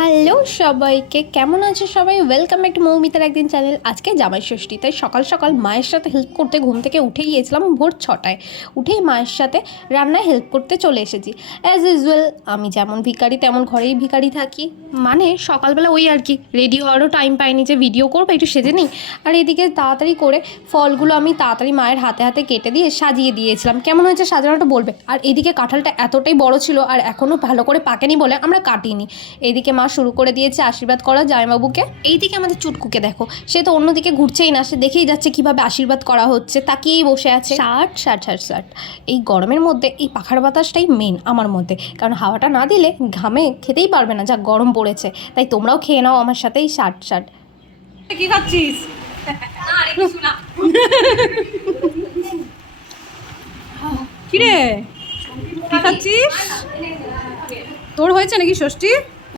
Hello সবাইকে, কেমন আছে সবাই? ওয়েলকাম ব্যাক টু মৌমিতার একদিন চ্যানেল। আজকে জামাই ষষ্ঠী, তাই সকাল সকাল মায়ের সাথে হেল্প করতে ঘুম থেকে উঠে গিয়েছিলাম ভোর 6টায়। উঠেই মায়ের সাথে রান্নায় হেল্প করতে চলে এসেছি। অ্যাজ ইউজুয়াল আমি যেমন ভিখারি তেমন ঘরেই ভিখারি থাকি, মানে সকালবেলা ওই আর কি, রেডি হওয়ারও টাইম পাইনি যে ভিডিও করবো, একটু সেজে নিই। আর এদিকে তাড়াতাড়ি করে ফলগুলো আমি তাড়াতাড়ি মায়ের হাতে হাতে কেটে দিয়ে সাজিয়ে দিয়েছিলাম। কেমন হয়েছে সাজানোটা বলবে। আর এদিকে কাঁঠালটা এতটাই বড় ছিল আর এখনও ভালো করে পাকেনি বলে আমরা কাটিনি। এইদিকে মা শুরু করে দিয়েছে আশীর্বাদ করা জামাইবাবুকে। এইদিকে আমাদের চুটকুকে দেখো, সে তো অন্যদিকে ঘুরছেই না, সে দেখেই যাচ্ছে কিভাবে আশীর্বাদ করা হচ্ছে, তাকিয়েই বসে আছে। ষাট ষাট ষাট ষাট। এই গরমের মধ্যে এই পাখার বাতাসটাই মেন আমার মধ্যে, কারণ হাওয়াটা না দিলে ঘামে খেতেই পারবে না, যা গরম পড়েছে। তাই তোমরাও খেয়ে নাও আমার সাথেই ষাট ষাট। কি খাচ্ছিস? কিরে কি খাচ্ছিস? তোর হয়েছে নাকি ষষ্ঠী?